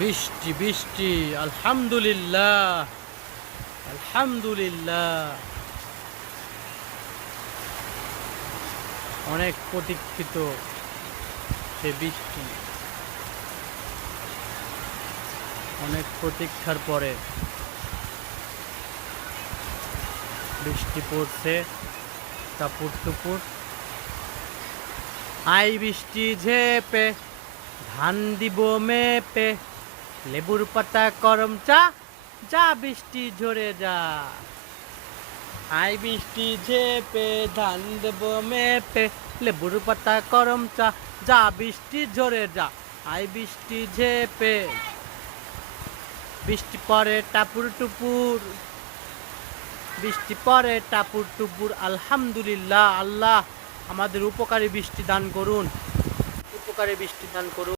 বৃষ্টি বৃষ্টি, আলহামদুলিল্লাহ আলহামদুলিল্লাহ। অনেক প্রতীক্ষিত সে বৃষ্টি, অনেক প্রতীক্ষার পরে বৃষ্টি পড়ছে টাপুর টুপুর। আই বৃষ্টি ঝেপে ধান দিব মেপে, লেবুর পাতা করম চা, যা বৃষ্টি ঝরে যা। আই বৃষ্টি ঝেপে ধান দেব মেপে, লেবুর পাতা করম চা, যা বৃষ্টি ঝরে যা। আই বৃষ্টি ঝেপে, বৃষ্টি পরে টাপুর টুপুর, বৃষ্টি পরে টাপুর টুপুর। আলহামদুলিল্লাহ, আল্লাহ আমাদের উপকারী বৃষ্টি দান করুন, উপকারী বৃষ্টি দান করুন।